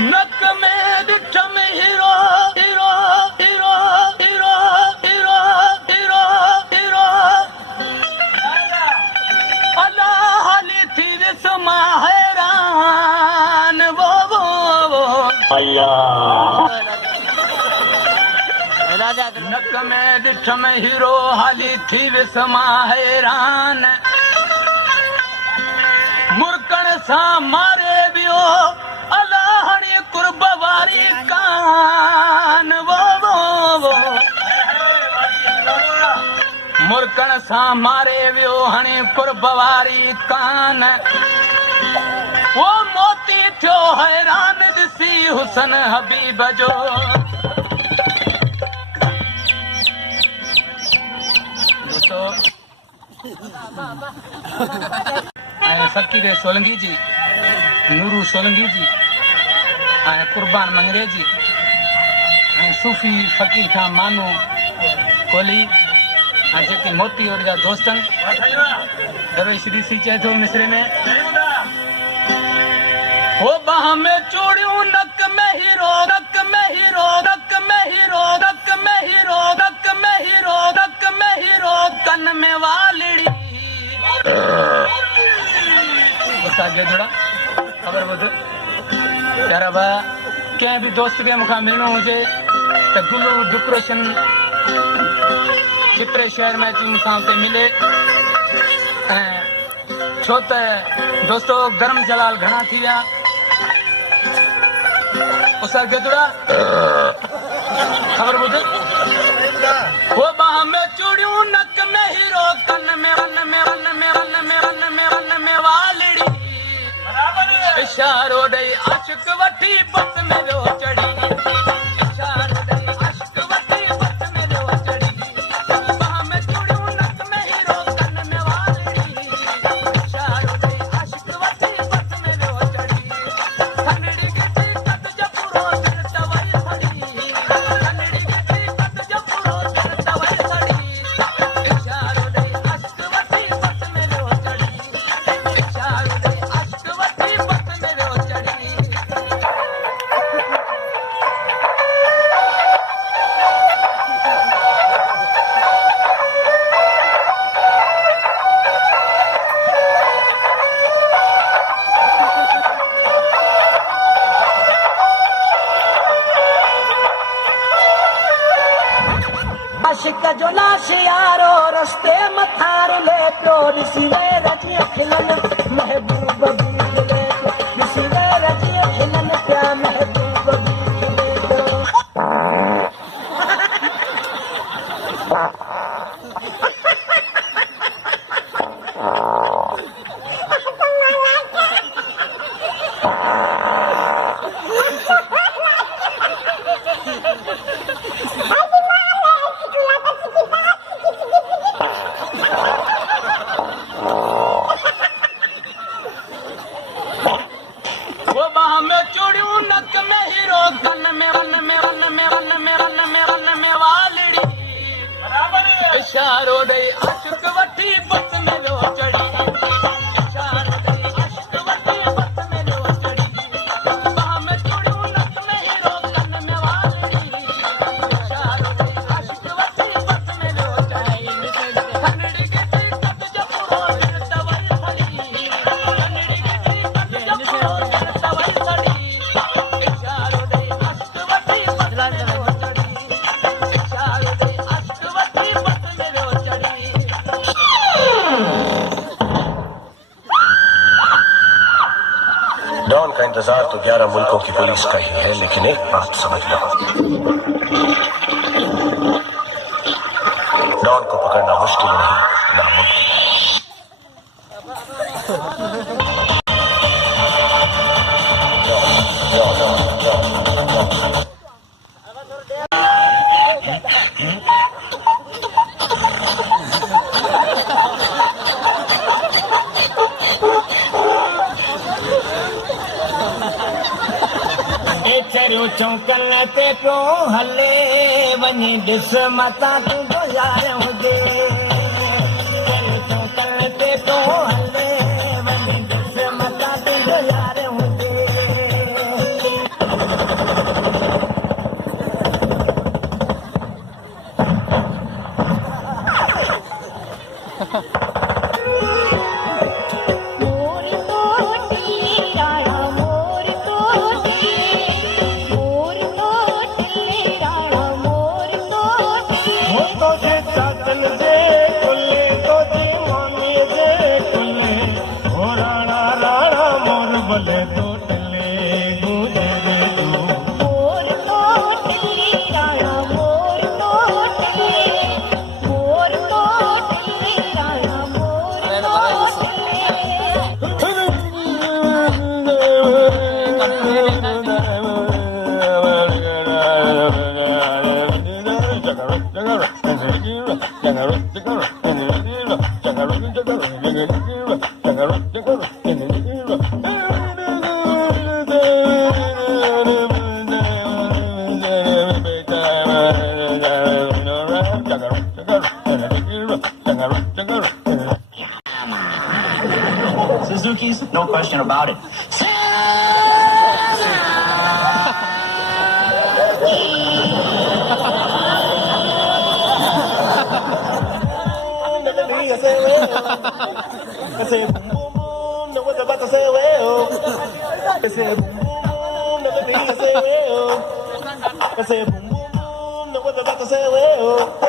नक में ॾिठ में hero hero hero hero hero hero hero अला हाली थी विस्मा हैरान वो नक में ॾिठ में हीरो हाली थी विस्मा हैरान मुर्कण सां मारे वियो अलाहणी कुर्ब वारी कान वो मुर्कण सां मारे वियो हणी कुर्ब वारी कान वो मोती थियो हैरान ॾिसी हुसन हबीब जो सकी रे सोलंगी जी नूरू सोलंगी जी कुर्बान मंगरे जी सूफी फकीर खां मानू कोहली जेके मोती और जा दोस्तन दरवेश ऋषि चए थो मिसरे में वो बाह में चूड़ियूं नक में हीरो नक में हीरो नक में हीरो नक में हीरो नक में हीरो नक में हीरो कन में वालड़ी जोड़ा खबर ॿुध प्यारा भा कंहिं बि दोस्त खे मूंखां मिलणो हुजे त गुलू डेकोरेशन चित्रे शहर में अची मूंसां हुते मिले ऐं छो त दोस्तो गरम जलाल घणा थी विया उसा गेदुड़ा खबर ॿुध वो बाह में चूड़ियूं नक में हीरो कन में वन में वन में वन में वन में वन में वालड़ी इशारो ॾेई आशिक वठी बस में वियो चढ़ी इशारो ॾेई आशिक वठी बस में वियो चढ़ी बाह में चूड़ियूं नक में हीरो कन में वालड़ी इशारो ॾेई आशिक वठी बस में वियो चढ़ी खंडड़ी गिटी कद जपूरो दिल तवई सड़ी खंडड़ी गिटी कद जपूरो दिल तवई सड़ी इशारो ॾेई आशिक वठी बस में वियो चढ़ी इशारो ॾेई आशिक वठी बस में वियो चढ़ी आशिक जो लाश यारो रस्ते मथार ले पियो ॾिसी वे रजी खिलन महबूब भी खिले पियो ॾिसी वे रजी खिलन पिया महबूब भी खिले पियो वो बाह में चूड़ियूं नक में हीरो कन में वन में वन में वन में वन में वन में वालड़ी इशारो ॾेई आशिक वठी बस में वियो चढ़ी इशारो ॾेई आशिक वठी बस में वियो चढ़ी बाह में चूड़ियूं नक में हीरो कन में वालड़ी इशारो ॾेई आशिक वठी बस में वियो चढ़ी खंडड़ी गिटी कद जपूरो दिल तवई सड़ी खंडड़ी गिटी कद जपूरो दिल तवई सड़ी इशारो ॾेई आशिक वठी बस में वियो चढ़ी इशारो ॾेई आशिक वठी बस में वियो चढ़ी डॉन का इंतजार तो 11 मुल्कों की पुलिस का ही है, लेकिन एक बात समझ लो, डॉन को पकड़ना मुश्किल नहीं, नामुमकिन है। चौकल ते पियो हले वञी ॾिस मता तुंहिंजो यार हुजे चौकल ते पियो हले वञी ॾिस मता तुंहिंजो यार हुजे Suzuki's, no question about it. I said, boom, boom, boom, know what I'm about to say, well. I said, boom, boom, boom, know what I say, well. I said, boom, boom, boom, know what I'm about to say, well.